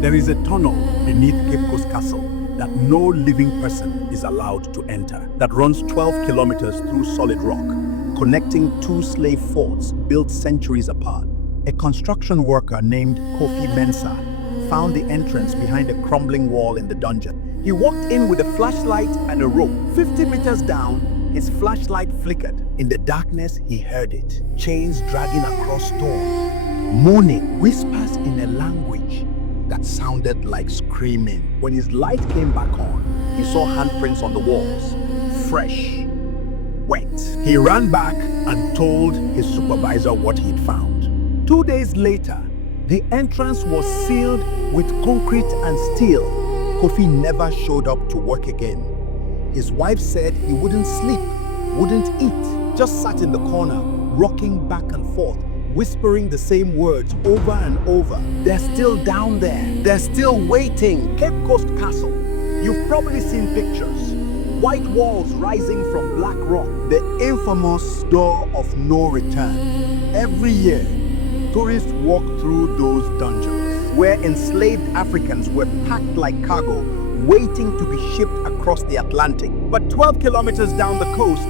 There is a tunnel beneath Cape Coast Castle that no living person is allowed to enter, that runs 12 kilometers through solid rock, connecting two slave forts built centuries apart. A construction worker named Kofi Mensah found the entrance behind a crumbling wall in the dungeon. He walked in with a flashlight and a rope. 50 meters down, his flashlight flickered. In the darkness, he heard it. Chains dragging across stone. Moaning, whispers in a language that sounded like screaming. When his light came back on, he saw handprints on the walls. Fresh, wet. He ran back and told his supervisor what he'd found. 2 days later, the entrance was sealed with concrete and steel. Kofi never showed up to work again. His wife said he wouldn't sleep, wouldn't eat, just sat in the corner, rocking back and forth, whispering the same words over and over. They're still down there. They're still waiting. Cape Coast Castle. You've probably seen pictures. White walls rising from black rock. The infamous door of no return. Every year, tourists walk through those dungeons where enslaved Africans were packed like cargo, waiting to be shipped across the Atlantic. But 12 kilometers down the coast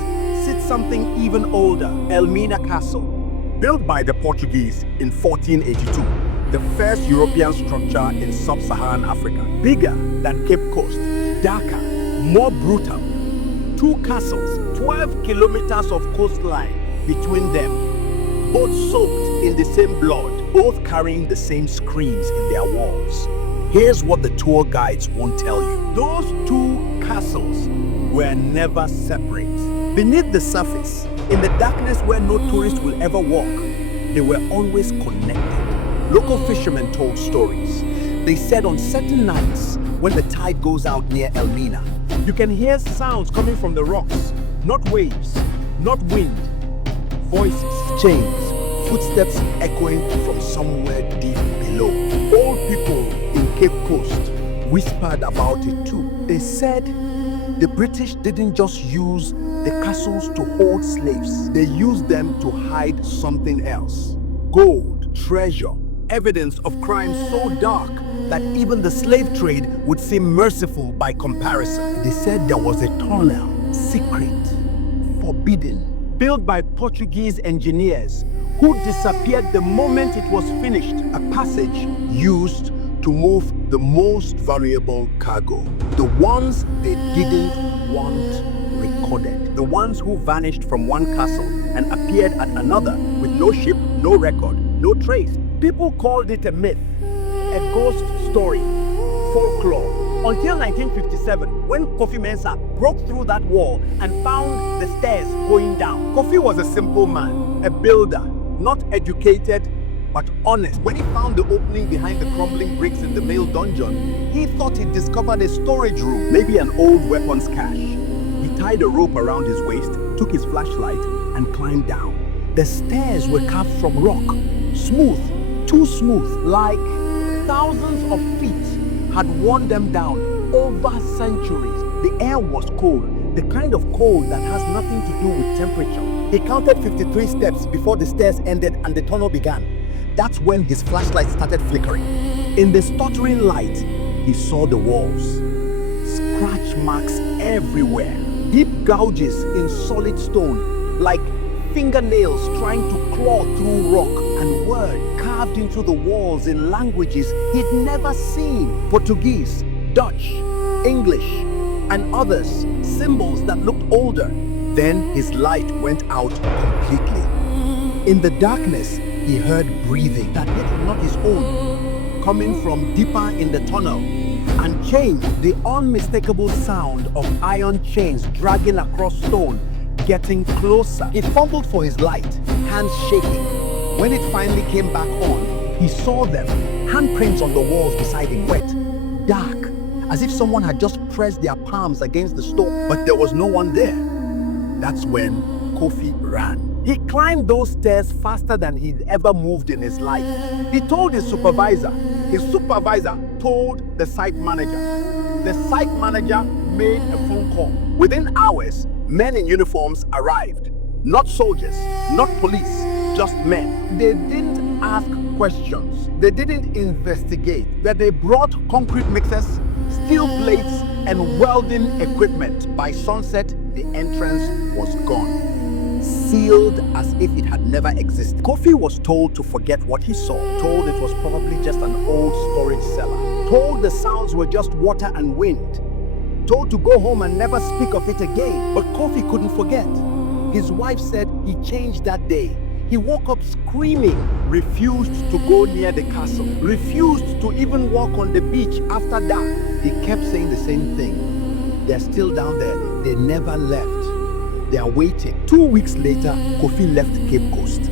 sits something even older, Elmina Castle. Built by the Portuguese in 1482, the first European structure in sub-Saharan Africa. Bigger than Cape Coast, darker, more brutal. Two castles, 12 kilometers of coastline between them, both soaked in the same blood, both carrying the same screams in their walls. Here's what the tour guides won't tell you. Those two castles were never separate. Beneath the surface, in the darkness where no tourist will ever walk, they were always connected. Local fishermen told stories. They said on certain nights, when the tide goes out near Elmina, you can hear sounds coming from the rocks, not waves, not wind, voices, chains, footsteps echoing from somewhere deep below. Old people in Cape Coast whispered about it too. They said the British didn't just use the castles to hold slaves. They used them to hide something else. Gold, treasure, evidence of crime so dark that even the slave trade would seem merciful by comparison. They said there was a tunnel, secret, forbidden, built by Portuguese engineers who disappeared the moment it was finished. A passage used to move the most valuable cargo. The ones they didn't want recorded. The ones who vanished from one castle and appeared at another with no ship, no record, no trace. People called it a myth, a ghost story, folklore. Until 1957, when Kofi Mensah broke through that wall and found the stairs going down. Kofi was a simple man, a builder, not educated, but honest. When he found the opening behind the crumbling bricks in the male dungeon, he thought he'd discovered a storage room, maybe an old weapons cache. He tied a rope around his waist, took his flashlight, and climbed down. The stairs were carved from rock, smooth, too smooth, like thousands of feet had worn them down over centuries. The air was cold, the kind of cold that has nothing to do with temperature. He counted 53 steps before the stairs ended and the tunnel began. That's when his flashlight started flickering. In the stuttering light, he saw the walls. Scratch marks everywhere. Deep gouges in solid stone, like fingernails trying to claw through rock, and words carved into the walls in languages he'd never seen. Portuguese, Dutch, English, and others, symbols that looked older. Then his light went out completely. In the darkness, he heard breathing that was not his own, coming from deeper in the tunnel. And chains, the unmistakable sound of iron chains dragging across stone, getting closer. He fumbled for his light, hands shaking. When it finally came back on, he saw them, handprints on the walls beside him, wet, dark, as if someone had just pressed their palms against the stone. But there was no one there. That's when Kofi ran. He climbed those stairs faster than he'd ever moved in his life. He told his supervisor. His supervisor told the site manager. The site manager made a phone call. Within hours, men in uniforms arrived. Not soldiers, not police, just men. They didn't ask questions. They didn't investigate. That they brought concrete mixers, steel plates, and welding equipment. By sunset, the entrance was gone, sealed as if it had never existed. Kofi was told to forget what he saw, told it was probably just an old storage cellar, told the sounds were just water and wind, told to go home and never speak of it again. But Kofi couldn't forget. His wife said he changed that day. He woke up screaming, refused to go near the castle, refused to even walk on the beach after dark. He kept saying the same thing. They're still down there. They never left. They are waiting. 2 weeks later, Kofi left Cape Coast.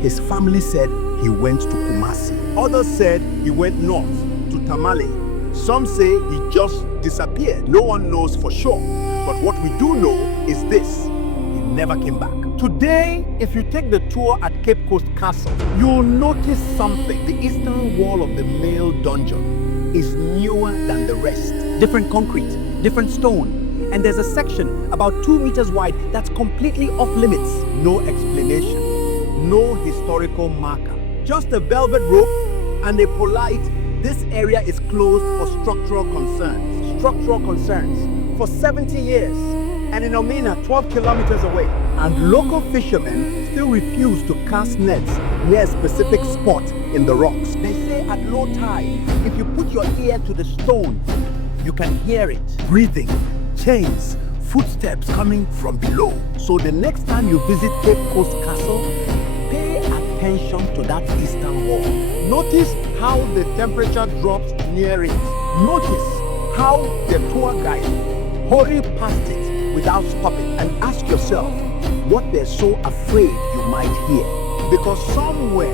His family said he went to Kumasi. Others said he went north to Tamale. Some say he just disappeared. No one knows for sure. But what we do know is this: he never came back. Today, if you take the tour at Cape Coast Castle, you'll notice something. The eastern wall of the male donjon is newer than the rest. Different concrete, different stone, and there's a section about 2 meters wide that's completely off limits. No explanation, no historical marker, just a velvet rope and a polite, "This area is closed for structural concerns." Structural concerns for 70 years. And in Elmina, 12 kilometers away. And local fishermen still refuse to cast nets near a specific spot in the rocks. They say at low tide, if you put your ear to the stone, you can hear it. Breathing, chains, footsteps coming from below. So the next time you visit Cape Coast Castle, pay attention to that eastern wall. Notice how the temperature drops near it. Notice how the tour guide hurry past it without stopping, and ask yourself what they're so afraid you might hear. Because somewhere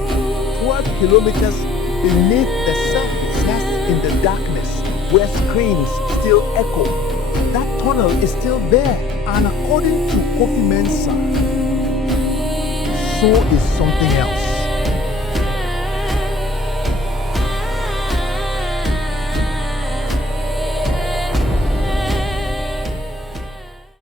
12 kilometers beneath the surface, in the darkness, where screams still echo, that tunnel is still there. And according to Kofi Mensah, so is something else.